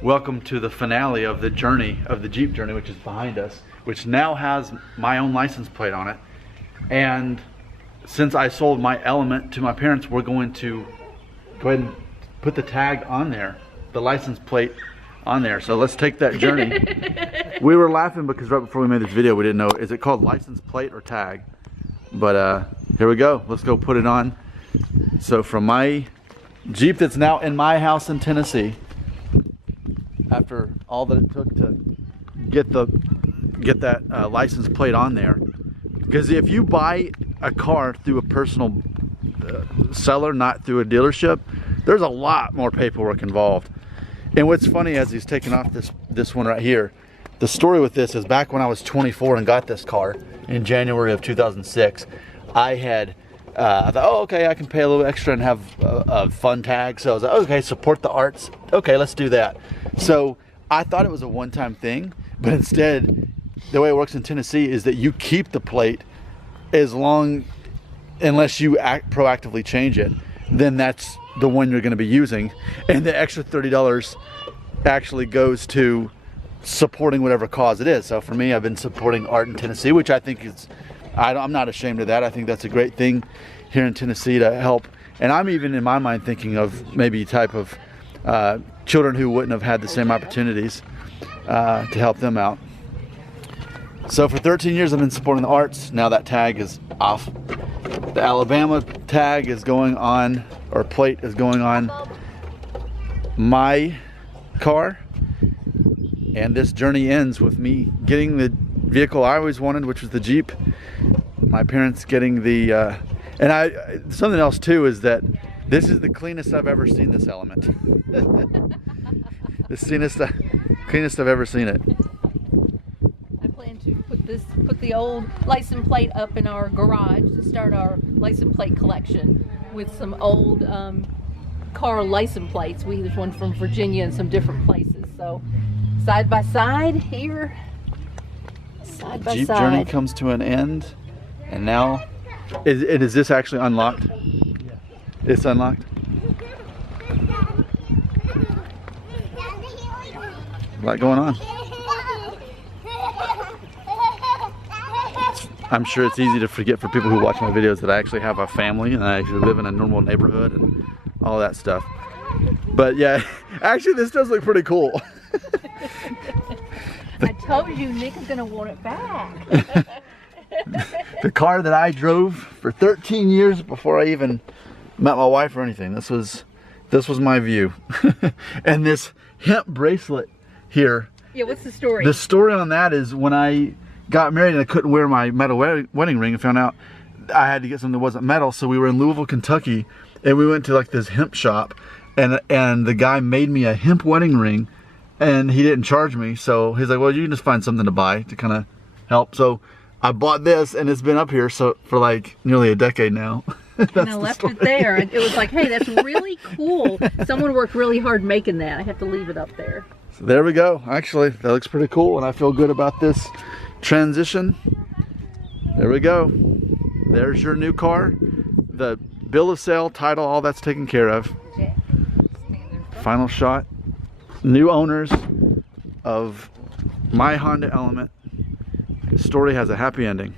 Welcome to the finale of the journey, of the Jeep journey, which is behind us, which now has my own license plate on it. And since I sold my Element to my parents, we're going to go ahead and put the tag on there, the license plate on there. So let's take that journey. We were laughing because right before we made this video, we didn't know, is it called license plate or tag? But here we go. Let's go put it on. So from my Jeep that's now in my house in Tennessee, after all that it took to get that license plate on there, because if you buy a car through a personal seller, not through a dealership, there's a lot more paperwork involved. And what's funny, as he's taking off this one right here, the story with this is back when I was 24 and got this car in January of 2006, I thought, oh, okay, I can pay a little extra and have a fun tag. So I was like, okay, support the arts. Okay, let's do that. So I thought it was a one-time thing, but instead, the way it works in Tennessee is that you keep the plate unless you proactively change it, then that's the one you're going to be using. And the extra $30 actually goes to supporting whatever cause it is. So for me, I've been supporting art in Tennessee, which I think is, I'm not ashamed of that. I think that's a great thing here in Tennessee to help. And I'm even in my mind thinking of maybe type of children who wouldn't have had the same opportunities to help them out. So for 13 years I've been supporting the arts. Now that tag is off. The Alabama tag is going on, or plate is going on my car. And this journey ends with me getting the vehicle I always wanted, which was the Jeep. My parents getting the, something else too is that this is the cleanest I've ever seen this Element. The cleanest I've ever seen it. I plan to put the old license plate up in our garage to start our license plate collection with some old car license plates. There's one from Virginia and some different places. So side by side here, side by side. Jeep journey comes to an end, and now, is this actually unlocked? Yeah. It's unlocked? A lot going on. I'm sure it's easy to forget for people who watch my videos that I actually have a family and I actually live in a normal neighborhood and all that stuff. But yeah, actually this does look pretty cool. I told you Nick is going to want it back. The car that I drove for 13 years before I even met my wife or anything. This was my view. And this hemp bracelet here. Yeah, what's the story? The story on that is when I got married and I couldn't wear my metal wedding ring and found out I had to get something that wasn't metal. So we were in Louisville, Kentucky, and we went to like this hemp shop, and the guy made me a hemp wedding ring, and he didn't charge me. So he's like, well, you can just find something to buy to kind of help. So I bought this, and it's been up here for like nearly a decade now. And I left it there, and it was like, hey, that's really cool. Someone worked really hard making that. I have to leave it up there. So there we go. Actually, that looks pretty cool, and I feel good about this transition. There we go. There's your new car. The bill of sale, title, all that's taken care of. Final shot. New owners of my Honda Element. The story has a happy ending.